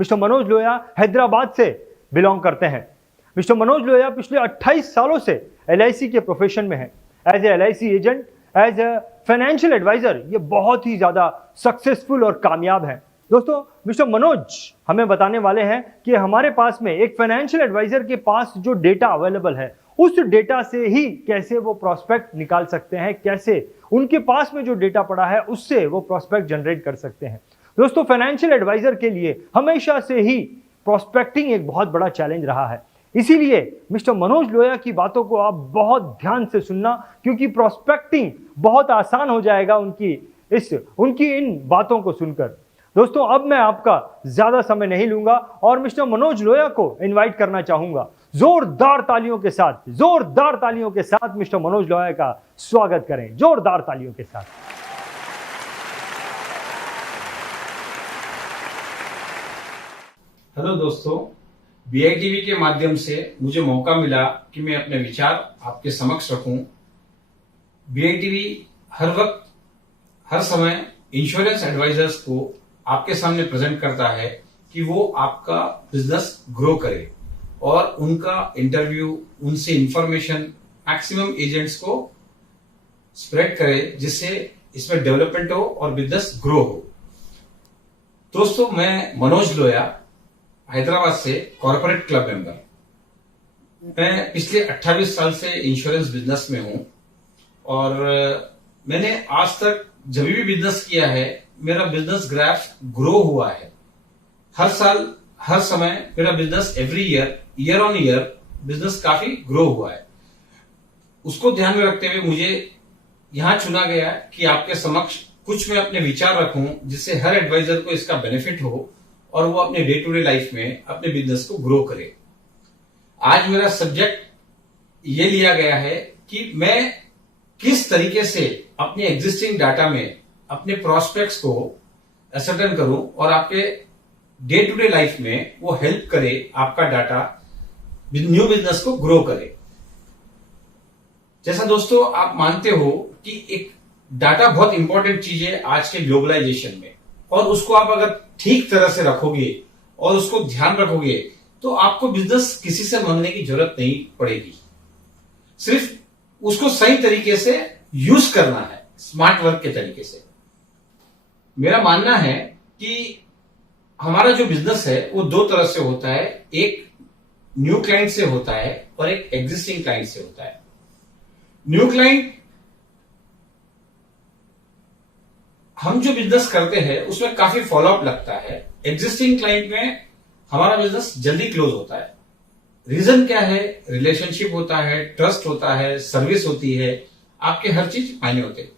Mister Manoj Lohia Hyderabad से belong करते हैं। मिस्टर मनोज लोहिया पिछले 28 सालों से LIC के प्रोफेशन में है। As a LIC agent, as a financial adviser ये बहुत ही ज़्यादा सक्सेसफुल और कामयाब है। दोस्तों, मिस्टर मनोज हमें बताने वाले हैं कि हमारे पास में एक फाइनेंशियल एडवाइजर के पास जो डेटा अवेलेबल है उस डेटा से ही कैसे वो प्रोस्पेक्ट निकाल सकते हैं, कैसे उनके पास में जो डेटा पड़ा है उससे वो प्रोस्पेक्ट जनरेट कर सकते हैं। दोस्तों, फाइनेंशियल एडवाइजर के लिए हमेशा से ही प्रोस्पेक्टिंग एक बहुत बड़ा चैलेंज रहा है। इसीलिए मिस्टर मनोज लोहिया की बातों को आप बहुत ध्यान से सुनना, क्योंकि प्रोस्पेक्टिंग बहुत आसान हो जाएगा उनकी इन बातों को सुनकर। दोस्तों, अब मैं आपका ज्यादा समय नहीं लूंगा और मिस्टर मनोज लोहिया को इनवाइट करना चाहूंगा। जोरदार तालियों के साथ मिस्टर मनोज लोहिया का स्वागत करें, जोरदार तालियों के साथ। हेलो दोस्तों, BITV के माध्यम से मुझे मौका मिला कि मैं अपने विचार आपके समक्ष रखूं। BITV हर वक्त हर समय इंश्योरेंस एडवाइजर्स को आपके सामने प्रेजेंट करता है कि वो आपका बिजनेस ग्रो करे और उनका इंटरव्यू, उनसे इंफॉर्मेशन मैक्सिमम एजेंट्स को स्प्रेड करे, जिससे इसमें डेवलपमेंट हो और बिजनेस ग्रो हो। दोस्तों, मैं मनोज लोहिया हैदराबाद से कॉर्पोरेट क्लब मेंबर। मैं पिछले 28 साल से इंश्योरेंस बिजनेस में हूं और मैंने आज तक जब भी बिजनेस किया है मेरा बिजनेस ग्राफ ग्रो हुआ है। हर साल हर समय मेरा business every year on year business काफी ग्रो हुआ है। उसको ध्यान में रखते हुए मुझे यहां चुना गया कि आपके समक्ष कुछ मैं अपने विचार रखूं, जिससे हर एडवाइजर को इसका बेनिफिट हो और वो अपने डे टू डे लाइफ में अपने बिजनेस को ग्रो करे। आज मेरा सब्जेक्ट ये लिया गया है कि मैं किस तरीके से अपने एग्जिस्टिंग डाटा में अपने प्रोस्पेक्ट्स को असर्टेन करूं और आपके डे टू डे लाइफ में वो हेल्प करे, आपका डाटा न्यू बिजनेस को ग्रो करे। जैसा दोस्तों आप मानते हो कि एक डाटा बहुत इंपॉर्टेंट चीज है आज के ग्लोबलाइजेशन में, और उसको आप अगर ठीक तरह से रखोगे और उसको ध्यान रखोगे तो आपको बिजनेस किसी से मांगने की जरूरत नहीं पड़ेगी। सिर्फ उसको सही तरीके से यूज करना है, स्मार्ट वर्क के तरीके से। मेरा मानना है कि हमारा जो बिजनेस है वो दो तरह से होता है, एक न्यू क्लाइंट से होता है और एक एग्जिस्टिंग क्लाइंट से होता है। न्यू क्लाइंट, हम जो बिजनेस करते हैं उसमें काफी फॉलोअप लगता है। एग्जिस्टिंग क्लाइंट में हमारा बिजनेस जल्दी क्लोज होता है। रीजन क्या है? रिलेशनशिप होता है, ट्रस्ट होता है, सर्विस होती है, आपके हर चीज मायने होते हैं।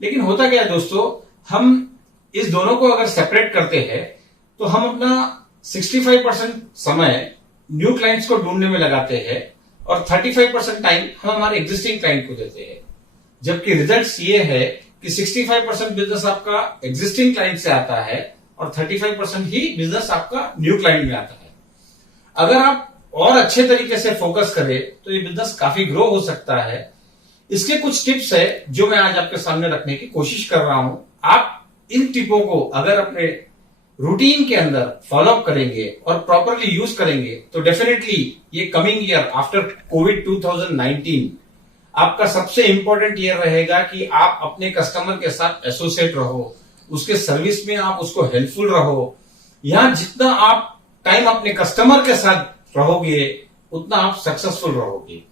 लेकिन होता क्या है दोस्तों, हम इस दोनों को अगर सेपरेट करते हैं तो हम अपना 65% समय न्यू क्लाइंट्स को ढूंढने में लगाते हैं और 35% टाइम हम हमारे एग्जिस्टिंग क्लाइंट को देते हैं। जबकि रिजल्ट्स ये है कि 65% बिजनेस आपका एग्जिस्टिंग क्लाइंट से आता है और 35% ही बिजनेस आपका न्यू क्लाइंट में आता है। अगर आप और अच्छे तरीके से फोकस करें तो ये बिजनेस काफी ग्रो हो सकता है। इसके कुछ टिप्स है जो मैं आज आपके सामने रखने की कोशिश कर रहा हूं। आप इन टिपों को अगर अपने रूटीन के अंदर फॉलोअप करेंगे और प्रॉपरली यूज करेंगे तो डेफिनेटली ये कमिंग ईयर आफ्टर कोविड 2019 आपका सबसे इंपॉर्टेंट ईयर रहेगा कि आप अपने कस्टमर के साथ एसोसिएट रहो, उसके सर्विस में आप उसको हेल्पफुल रहो। यहां जितना आप टाइम अपने कस्टमर के साथ रहोगे उतना आप सक्सेसफुल रहोगे।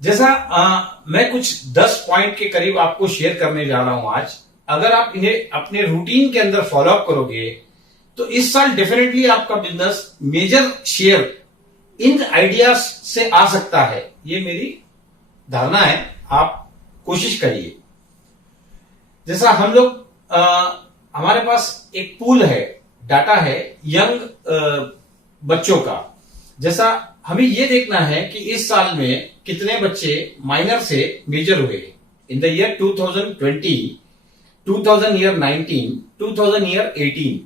जैसा मैं कुछ 10 पॉइंट के करीब आपको शेयर करने जा रहा हूं आज। अगर आप इन्हें अपने रूटीन के अंदर फॉलोअप करोगे तो इस साल डेफिनेटली आपका बिजनेस मेजर शेयर इन आइडियाज से आ सकता है। ये मेरी धारणा है, आप कोशिश करिए। जैसा हम लोग हमारे पास एक पूल है, डाटा है यंग बच्चों का। जैसा हमें ये देखना है कि इस साल में कितने बच्चे माइनर से मेजर हुए इन द ईयर 2020, 2019, 2018।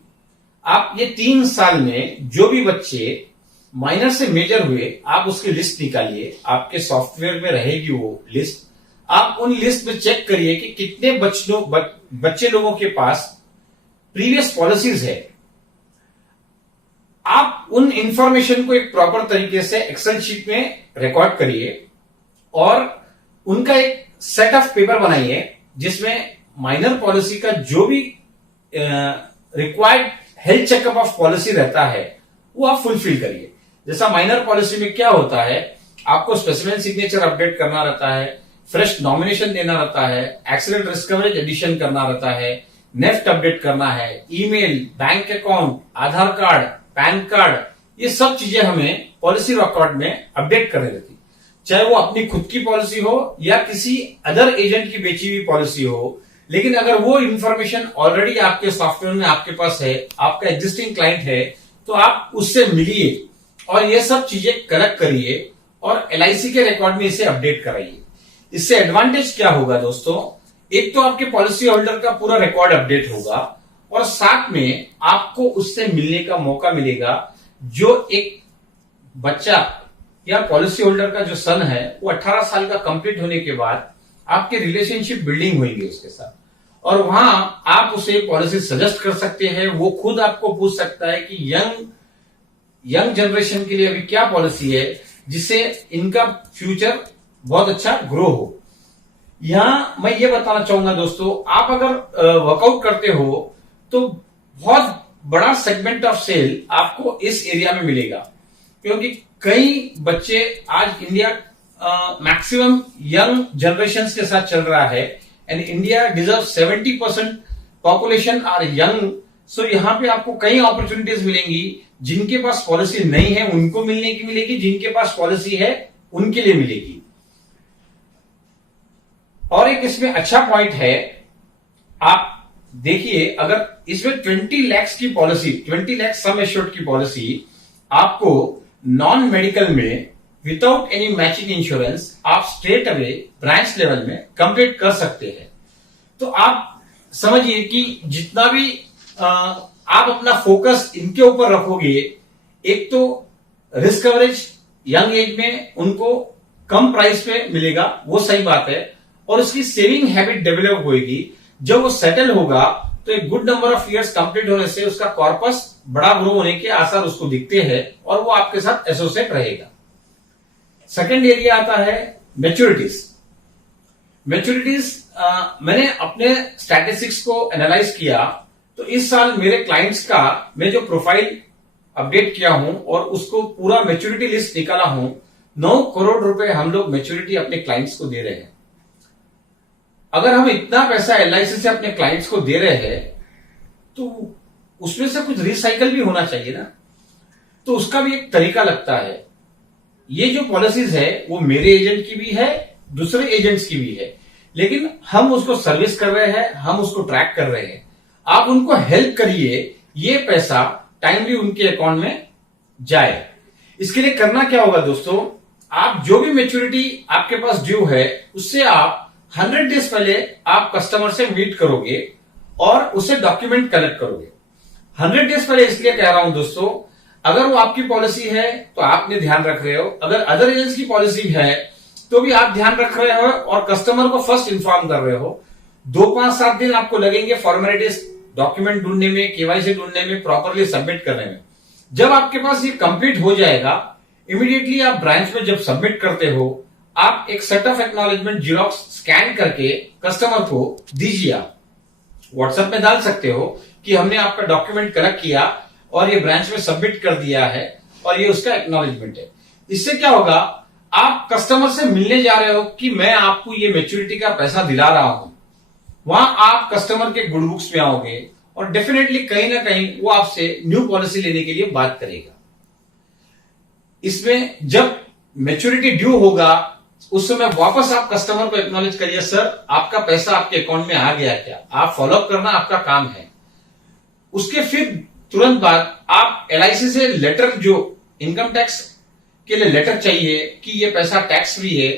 आप ये 3 साल में जो भी बच्चे माइनर से मेजर हुए आप उसकी लिस्ट निकालिए। आपके सॉफ्टवेयर में रहेगी वो लिस्ट। आप उन लिस्ट में चेक करिए कि कितने बच्चे लोगों के पास प्रीवियस पॉलिसीज है। आप उन इंफॉर्मेशन को एक प्रॉपर तरीके से एक्सेल शीट में रिकॉर्ड करिए और उनका एक सेट ऑफ पेपर बनाइए जिसमें माइनर पॉलिसी का जो भी required health checkup of policy रहता है वो आप फुलफिल करिए। जैसा माइनर पॉलिसी में क्या होता है, आपको स्पेसिमेन सिग्नेचर अपडेट करना रहता है, फ्रेश नॉमिनेशन देना रहता है, एक्सीडेंट रिस्क कवरेज एडिशन करना रहता है, नेफ्ट अपडेट करना है, ईमेल, बैंक अकाउंट, आधार कार्ड, पैन कार्ड, ये सब चीजें हमें पॉलिसी रिकॉर्ड में अपडेट करनी रहती, चाहे वो अपनी खुद की पॉलिसी हो या किसी अदर एजेंट की बेची हुई पॉलिसी हो। लेकिन अगर वो इंफॉर्मेशन ऑलरेडी आपके सॉफ्टवेयर में आपके पास है, आपका एग्जिस्टिंग क्लाइंट है, तो आप उससे मिलिए और ये सब चीजें कलेक्ट करिए और एलआईसी के रिकॉर्ड में इसे अपडेट कराइए। इससे एडवांटेज क्या होगा दोस्तों, एक तो आपके पॉलिसी होल्डर का पूरा रिकॉर्ड अपडेट होगा और साथ में आपको उससे मिलने का मौका मिलेगा। जो एक बच्चा या पॉलिसी होल्डर का जो सन है वो 18 साल का कंप्लीट होने के बाद आपके रिलेशनशिप बिल्डिंग होगी उसके साथ, और वहां आप उसे पॉलिसी सजेस्ट कर सकते हैं। वो खुद आपको पूछ सकता है कि यंग जनरेशन के लिए अभी क्या पॉलिसी है जिससे इनका फ्यूचर बहुत अच्छा ग्रो हो। यहां मैं ये बताना चाहूंगा दोस्तों, आप अगर वर्कआउट करते हो तो बहुत बड़ा सेगमेंट ऑफ सेल आपको इस एरिया में मिलेगा, क्योंकि कई बच्चे आज इंडिया मैक्सिमम यंग जनरेशन के साथ चल रहा है and India deserve 70% population are young. So यहां पे आपको कई अपॉर्चुनिटीज मिलेंगी। जिनके पास पॉलिसी नहीं है उनको मिलने की मिलेगी, जिनके पास पॉलिसी है उनके लिए मिलेगी। और एक इसमें अच्छा पॉइंट है, आप देखिए अगर इसमें 20 लाख की पॉलिसी, 20 लाख सम एश्योर्ड की पॉलिसी आपको नॉन मेडिकल में विदाउट एनी मैचिंग इंश्योरेंस आप स्ट्रेट अवे ब्रांच लेवल में कंप्लीट कर सकते हैं। तो आप समझिए कि जितना भी आप अपना फोकस इनके ऊपर रखोगे, एक तो रिस्क कवरेज यंग एज में उनको कम प्राइस पे मिलेगा, वो सही बात है, और उसकी सेविंग हैबिट डेवलप होगी। जब वो सेटल होगा तो एक good number of years complete होने से उसका कॉर्पस बड़ा ग्रो होने के आसार उसको दिखते हैं और वो आपके साथ एसोसिएट रहेगा। सेकेंड एरिया आता है मैच्योरिटीज। मैंने अपने स्टैटिस्टिक्स को एनालाइज किया तो इस साल मेरे क्लाइंट्स का मैं जो प्रोफाइल अपडेट किया हूं और उसको पूरा मैच्योरिटी लिस्ट निकाला हूं, 9 करोड़ रुपए हम लोग मैच्योरिटी अपने क्लाइंट्स को दे रहे हैं। अगर हम इतना पैसा एलआईसी से अपने क्लाइंट्स को दे रहे हैं तो उसमें से कुछ रिसाइकल भी होना चाहिए ना, तो उसका भी एक तरीका लगता है। ये जो पॉलिसीज है वो मेरे एजेंट की भी है, दूसरे एजेंट्स की भी है, लेकिन हम उसको सर्विस कर रहे हैं, हम उसको ट्रैक कर रहे हैं। आप उनको हेल्प करिए, ये पैसा टाइमली उनके अकाउंट में जाए। इसके लिए करना क्या होगा दोस्तों, आप जो भी मैच्योरिटी आपके पास ड्यू है उससे आप 100 डेज पहले आप कस्टमर से मीट करोगे और उससे डॉक्यूमेंट कलेक्ट करोगे। 100 डेज पहले इसलिए कह रहा हूं दोस्तों, अगर वो आपकी पॉलिसी है तो आपने ध्यान रख रहे हो, अगर अदर एजेंट्स की पॉलिसी है तो भी आप ध्यान रख रहे हो और कस्टमर को फर्स्ट इन्फॉर्म कर रहे हो। 2, 5, 7 दिन आपको लगेंगे फॉर्मेलिटीज, डॉक्यूमेंट ढूंढने में, केवाईसी ढूंढने में, प्रॉपरली सबमिट करने में। जब आपके पास ये कंप्लीट हो जाएगा, इमीडिएटली आप ब्रांच में जब सबमिट करते हो, आप एक set of acknowledgement xerox scan करके कस्टमर को दीजिए। आप व्हाट्सएप में डाल सकते हो कि हमने आपका डॉक्यूमेंट कलेक्ट किया और ये ब्रांच में सबमिट कर दिया है और ये उसका एक्नॉलेजमेंट है। इससे क्या होगा, आप कस्टमर से मिलने जा रहे हो कि मैं आपको ये मैच्योरिटी का पैसा दिला रहा हूं, वहां आप कस्टमर के गुड बुक्स में आओगे और डेफिनेटली कहीं ना कहीं वो आपसे न्यू पॉलिसी लेने के लिए बात करेगा। इसमें जब मैच्योरिटी ड्यू होगा उस समय वापस आप कस्टमर को एक्नॉलेज करिए, सर आपका पैसा आपके अकाउंट में आ गया क्या, आप फॉलोअप करना आपका काम है। उसके फिर तुरंत बाद आप एलआईसी से लेटर, जो इनकम टैक्स के लिए लेटर चाहिए कि ये पैसा टैक्स फ्री है,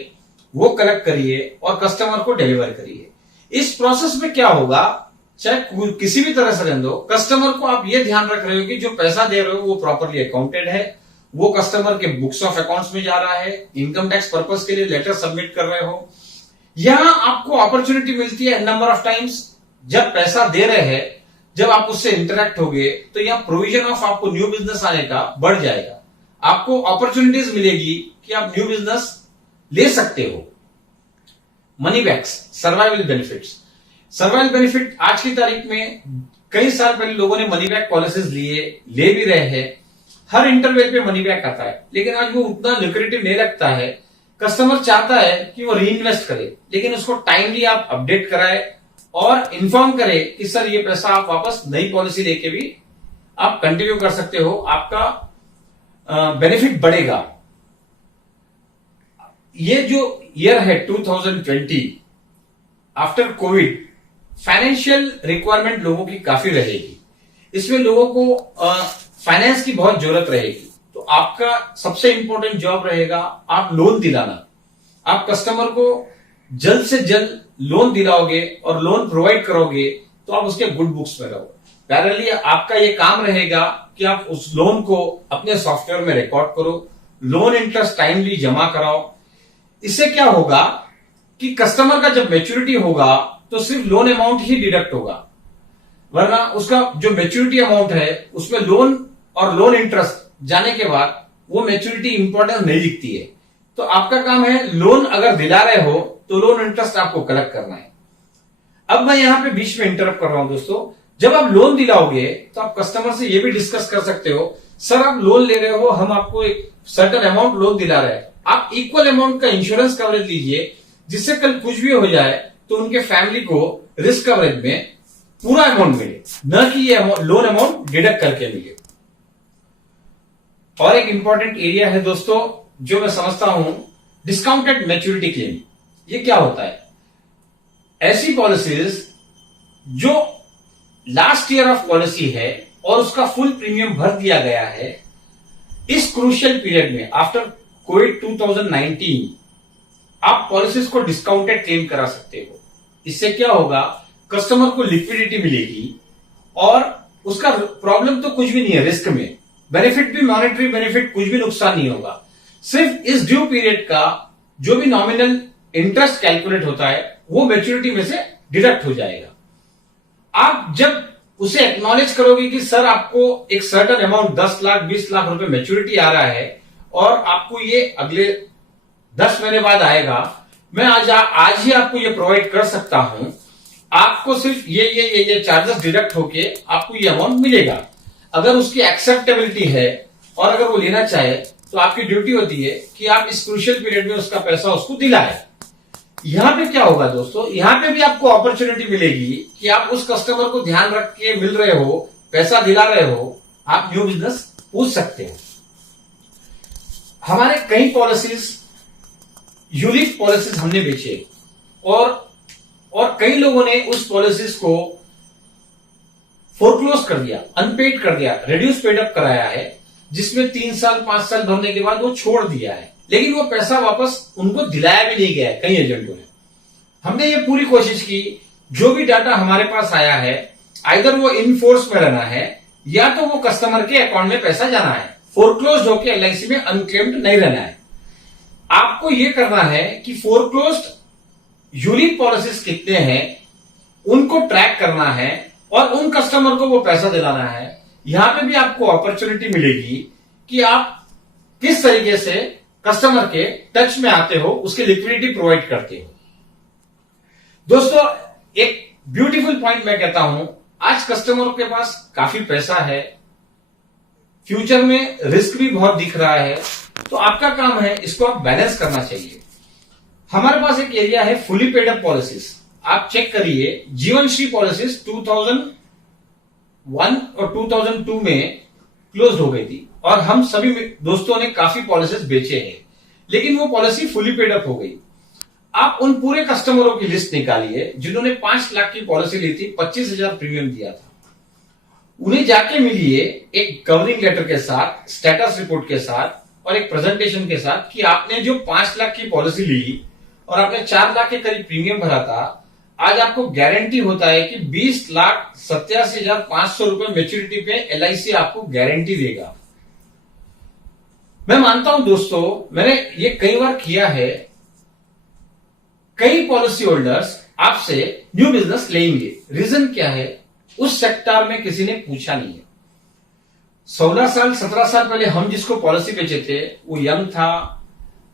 वो कलेक्ट करिए और कस्टमर को डिलीवर करिए। इस प्रोसेस में क्या होगा, चाहे किसी भी तरह से दो, कस्टमर को आप ये ध्यान रख रहे हो कि जो पैसा दे रहे हो वो प्रॉपरली अकाउंटेड है, वो कस्टमर के बुक्स ऑफ अकाउंट्स में जा रहा है, इनकम टैक्स पर्पस के लिए लेटर सबमिट कर रहे हो। यहां आपको अपॉर्चुनिटी मिलती है नंबर ऑफ टाइम्स, जब पैसा दे रहे हैं जब आप उससे इंटरेक्ट होगे तो यहाँ प्रोविजन ऑफ आपको न्यू बिजनेस आने का बढ़ जाएगा, आपको अपॉर्चुनिटीज मिलेगी कि आप न्यू बिजनेस ले सकते हो। Money backs, survival benefits. Survival benefit आज की तारीख में कई साल पहले लोगों ने मनी बैक पॉलिसीज लिए, ले भी रहे हैं, हर इंटरवल पे मनी बैक आता है, लेकिन आज वो उतना ल्यूक्रेटिव नहीं लगता है। कस्टमर चाहता है कि वो री इन्वेस्ट करे, लेकिन उसको टाइमली आप अपडेट कराए और इन्फॉर्म करे कि सर ये पैसा आप वापस नई पॉलिसी लेके भी आप कंटिन्यू कर सकते हो, आपका बेनिफिट बढ़ेगा। ये जो ईयर है 2020 आफ्टर कोविड, फाइनेंशियल रिक्वायरमेंट लोगों की काफी रहेगी, इसमें लोगों को फाइनेंस की बहुत जरूरत रहेगी। तो आपका सबसे इंपॉर्टेंट जॉब रहेगा आप लोन दिलाना। आप कस्टमर को जल्द से जल्द लोन दिलाओगे और लोन प्रोवाइड करोगे तो आप उसके गुड बुक्स में रहोगे। पैरेलली आपका ये काम रहेगा कि आप उस लोन को अपने सॉफ्टवेयर में रिकॉर्ड करो, लोन इंटरेस्ट टाइमली जमा कराओ। इससे क्या होगा कि कस्टमर का जब मैच्योरिटी होगा तो सिर्फ लोन अमाउंट ही डिडक्ट होगा, वरना उसका जो मैच्योरिटी अमाउंट है उसमें लोन और लोन इंटरेस्ट जाने के बाद वो मैच्योरिटी इंपॉर्टेंस नहीं दिखती है। तो आपका काम है लोन अगर दिला रहे हो तो लोन इंटरेस्ट आपको कलेक्ट करना है। अब मैं यहां पे बीच में इंटरप्ट कर रहा हूं दोस्तों, जब आप लोन दिलाओगे तो आप कस्टमर से ये भी डिस्कस कर सकते हो, सर आप लोन ले रहे हो, हम आपको एक सर्टेन अमाउंट लोन दिला रहे हैं, आप इक्वल अमाउंट का इंश्योरेंस कवरेज लीजिए, जिससे कल कुछ भी हो जाए तो उनके फैमिली को रिस्क कवरेज में पूरा अमाउंट मिले, न कि ये लोन अमाउंट डिडक्ट करके मिले। और एक इंपॉर्टेंट एरिया है दोस्तों जो मैं समझता हूं, डिस्काउंटेड मैच्योरिटी क्लेम। ये क्या होता है? ऐसी पॉलिसीज जो लास्ट ईयर ऑफ पॉलिसी है और उसका फुल प्रीमियम भर दिया गया है, इस क्रूशियल पीरियड में आफ्टर कोविड 2019 आप पॉलिसीज को डिस्काउंटेड क्लेम करा सकते हो। इससे क्या होगा, कस्टमर को लिक्विडिटी मिलेगी और उसका प्रॉब्लम तो कुछ भी नहीं है, रिस्क में बेनिफिट भी, मॉनेटरी बेनिफिट, कुछ भी नुकसान नहीं होगा। सिर्फ इस ड्यू पीरियड का जो भी नॉमिनल इंटरेस्ट कैलकुलेट होता है वो मैच्योरिटी में से डिडक्ट हो जाएगा। आप जब उसे एक्नॉलेज करोगे कि सर आपको एक सर्टेन अमाउंट 10 लाख 20 लाख रुपए मैच्योरिटी आ रहा है और आपको ये अगले 10 महीने बाद आएगा, मैं आज ही आपको ये प्रोवाइड कर सकता हूं, आपको सिर्फ ये चार्जेस डिडक्ट होके आपको ये अमाउंट मिलेगा। अगर उसकी एक्सेप्टेबिलिटी है और अगर वो लेना चाहे तो आपकी ड्यूटी होती है कि आप इस क्रूशियल पीरियड में उसका पैसा उसको दिलाए। यहां पे क्या होगा दोस्तों, यहां पे भी आपको अपॉर्चुनिटी मिलेगी कि आप उस कस्टमर को ध्यान रख के मिल रहे हो, पैसा दिला रहे हो, आप न्यू बिजनेस पूछ सकते हो। हमारे कई पॉलिसीज, यूनिक पॉलिसीज हमने बेचे और कई लोगों ने उस पॉलिसीज को फोरक्लोज कर दिया, अनपेड कर दिया, रिड्यूस पेड अप कराया है, जिसमें 3 साल 5 साल भरने के बाद वो छोड़ दिया है, लेकिन वो पैसा वापस उनको दिलाया भी नहीं गया है कई एजेंटों ने। हमने ये पूरी कोशिश की, जो भी डाटा हमारे पास आया है आइदर वो इन फोर्स में रहना है या तो वो कस्टमर के अकाउंट में पैसा जाना है, फोरक्लोज होकर एलआईसी में अनक्लेम्ड नहीं रहना है। आपको ये करना है कि फोरक्लोज्ड यूनिक पॉलिसीज कितने हैं उनको ट्रैक करना है और उन कस्टमर को वो पैसा दिलाना है। यहां पे भी आपको अपॉर्चुनिटी मिलेगी कि आप किस तरीके से कस्टमर के टच में आते हो, उसकी लिक्विडिटी प्रोवाइड करते हो। दोस्तों एक ब्यूटीफुल पॉइंट मैं कहता हूं, आज कस्टमर के पास काफी पैसा है, फ्यूचर में रिस्क भी बहुत दिख रहा है, तो आपका काम है इसको आप बैलेंस करना चाहिए। हमारे पास एक एरिया है फुली पेड अप पॉलिसीज। आप चेक करिए, जीवन श्री पॉलिसीज 2001 और 2002 में क्लोज हो गई थी और हम सभी दोस्तों ने काफी पॉलिसीज बेचे हैं, लेकिन वो पॉलिसी फुली पेड अप हो गई। आप उन पूरे कस्टमरों की लिस्ट निकालिए जिन्होंने 5 लाख की पॉलिसी ली थी, 25,000 प्रीमियम दिया था। उन्हें जाके मिलिए एक कवरिंग लेटर के साथ, स्टेटस रिपोर्ट के साथ और एक प्रेजेंटेशन के साथ कि आपने जो 5 लाख की पॉलिसी ली और आपने 4 लाख के करीब प्रीमियम भरा था, आज आपको गारंटी होता है कि 20,87,500 रुपए मैच्योरिटी पे एलआईसी आपको गारंटी देगा। मैं मानता हूं दोस्तों, मैंने ये कई बार किया है, कई पॉलिसी होल्डर्स आपसे न्यू बिजनेस लेंगे। रीजन क्या है? उस सेक्टर में किसी ने पूछा नहीं है। 16 साल 17 साल पहले हम जिसको पॉलिसी बेचे थे वो यंग था,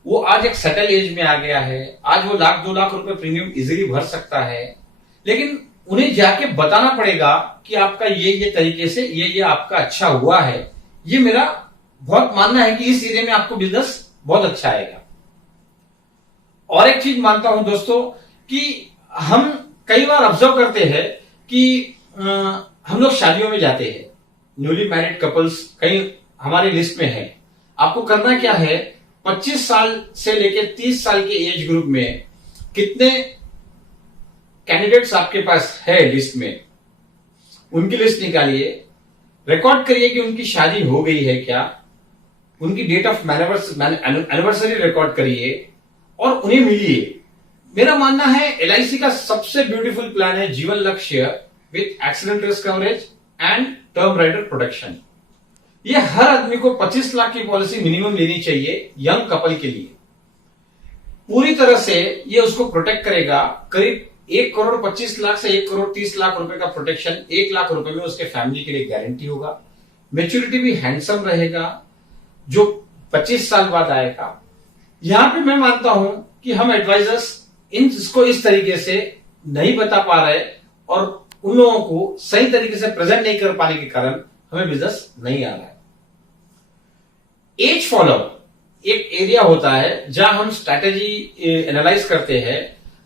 वो आज एक सेटल एज में आ गया है, आज वो 1-2 लाख रुपए प्रीमियम इजीली भर सकता है। लेकिन उन्हें जाके बताना पड़ेगा कि आपका ये तरीके से ये आपका अच्छा हुआ है। ये मेरा बहुत मानना है कि इस एरिया में आपको बिजनेस बहुत अच्छा आएगा। और एक चीज मानता हूं दोस्तों कि हम कई बार ऑब्जर्व करते हैं कि हम लोग शादियों में जाते हैं, न्यूली मैरिड कपल्स कई हमारी लिस्ट में है। आपको करना क्या है, 25 साल से लेके 30 साल के एज ग्रुप में कितने कैंडिडेट्स आपके पास है लिस्ट में, उनकी लिस्ट निकालिए, रिकॉर्ड करिए कि उनकी शादी हो गई है क्या, उनकी डेट ऑफ एनिवर्सरी रिकॉर्ड करिए और उन्हें मिलिए। मेरा मानना है एलआईसी का सबसे ब्यूटीफुल प्लान है Jeevan Lakshya with accident risk coverage and term rider protection. ये हर आदमी को 25 लाख की पॉलिसी मिनिमम लेनी चाहिए यंग कपल के लिए। पूरी तरह से ये उसको प्रोटेक्ट करेगा। करीब 1,25,00,000 से 1,30,00,000 रुपए का प्रोटेक्शन 1 लाख रुपए में उसके फैमिली के लिए गारंटी होगा। मेच्योरिटी भी हैंडसम रहेगा जो 25 साल बाद आएगा। यहां पे मैं मानता हूं कि हम एडवाइजर्स इसको इस तरीके से नहीं बता पा रहे और उन लोगों को सही तरीके से प्रेजेंट नहीं कर पाने के कारण हमें बिजनेस नहीं आ रहा है। एज फॉलोअप एक एरिया होता है जहां हम स्ट्रैटेजी एनालाइज करते हैं।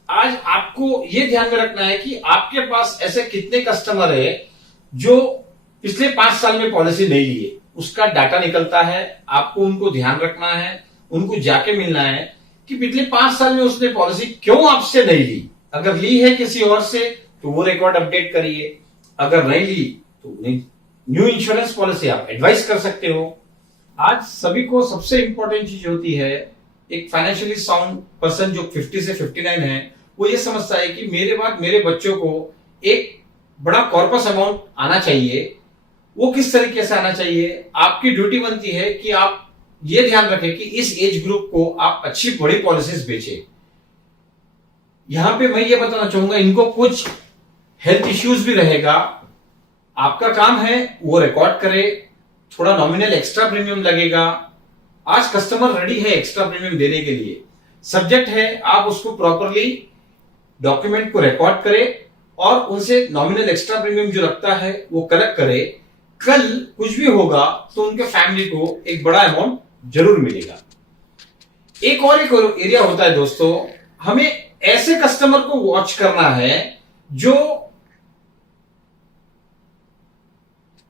आज आपको यह ध्यान में रखना है कि आपके पास ऐसे कितने कस्टमर है जो पिछले 5 साल में पॉलिसी नहीं लिए, उसका डाटा निकलता है। आपको उनको ध्यान रखना है, उनको जाके मिलना है कि पिछले 5 साल में उसने पॉलिसी क्यों आपसे नहीं ली। अगर ली है किसी और से तो वो रिकॉर्ड अपडेट करिए, अगर नहीं ली तो न्यू इंश्योरेंस पॉलिसी आप एडवाइस कर सकते हो। आज सभी को सबसे इंपॉर्टेंट चीज होती है, एक फाइनेंशियली साउंड पर्सन जो 50 से 59 है, वो ये समझता है कि मेरे बाद मेरे बच्चों को एक बड़ा कॉर्पस अमाउंट आना चाहिए। वो किस तरीके से आना चाहिए, आपकी ड्यूटी बनती है कि आप ये ध्यान रखें कि इस एज ग्रुप को आप अच्छी बड़ी पॉलिसीज बेचे। यहां पे मैं ये बताना चाहूंगा, इनको कुछ हेल्थ इश्यूज भी रहेगा। आपका काम है वो रिकॉर्ड करे, थोड़ा नॉमिनल एक्स्ट्रा प्रीमियम लगेगा। आज कस्टमर रेडी है एक्स्ट्रा प्रीमियम देने के लिए। सब्जेक्ट है आप उसको प्रॉपरली डॉक्यूमेंट को रिकॉर्ड करें और उनसे नॉमिनल एक्स्ट्रा प्रीमियम जो लगता है वो कलेक्ट करे। कल कुछ भी होगा तो उनके फैमिली को एक बड़ा अमाउंट जरूर मिलेगा। एक और एरिया होता है दोस्तों, हमें ऐसे कस्टमर को वॉच करना है जो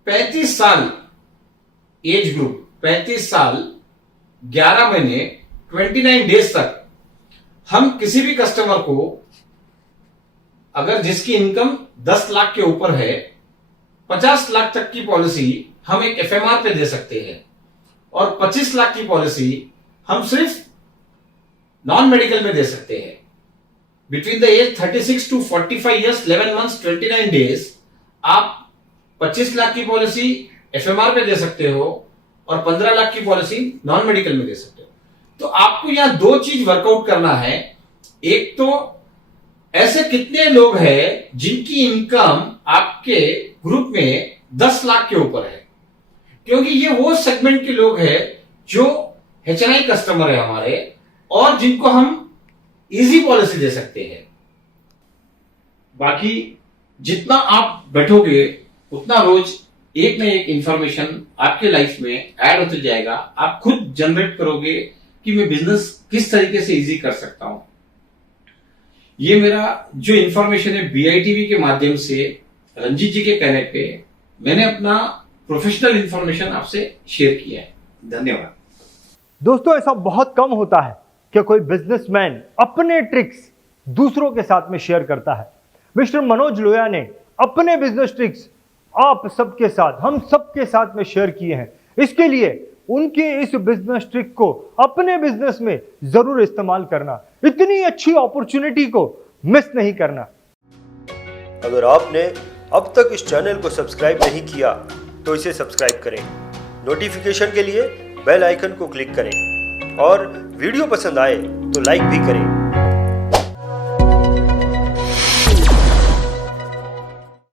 35 साल एज ग्रुप, 35 साल 11 महीने 29 डेज तक हम किसी भी कस्टमर को, अगर जिसकी इनकम 10 लाख के ऊपर है, 50 लाख तक की पॉलिसी हम एक एफएमआर पे दे सकते हैं और 25 लाख की पॉलिसी हम सिर्फ नॉन मेडिकल में दे सकते हैं। Between the age 36 to 45 years 11 months 29 days आप 25 लाख की पॉलिसी एफएमआर पे दे सकते हो और 15 लाख की पॉलिसी नॉन मेडिकल में दे सकते हो। तो आपको यहां 2 चीज वर्कआउट करना है। एक तो ऐसे कितने लोग हैं जिनकी इनकम आपके ग्रुप में 10 लाख के ऊपर है, क्योंकि ये वो सेगमेंट के लोग हैं जो एचएनआई कस्टमर है हमारे और जिनको हम इजी पॉलिसी दे सकते हैं। बाकी जितना आप बैठोगे उतना रोज एक न एक इंफॉर्मेशन आपके लाइफ में ऐड होते जाएगा। आप खुद जनरेट करोगे कि मैं बिजनेस किस तरीके से इजी कर सकता हूं। ये मेरा जो इंफॉर्मेशन है बीआईटीवी के माध्यम से रंजीत जी के कहने पे मैंने अपना प्रोफेशनल इंफॉर्मेशन आपसे शेयर किया है। धन्यवाद। दोस्तों, ऐसा बहुत कम होता है कि कोई बिजनेसमैन अपने ट्रिक्स दूसरों के साथ में शेयर करता है। मिस्टर मनोज लोया ने अपने बिजनेस ट्रिक्स आप सबके साथ, हम सबके साथ में शेयर किए हैं। इसके लिए उनके इस बिजनेस ट्रिक को अपने बिजनेस में जरूर इस्तेमाल करना, इतनी अच्छी अपॉर्चुनिटी को मिस नहीं करना। अगर आपने अब तक इस चैनल को सब्सक्राइब नहीं किया तो इसे सब्सक्राइब करें, नोटिफिकेशन के लिए बेल आइकन को क्लिक करें और वीडियो पसंद आए तो लाइक भी करें।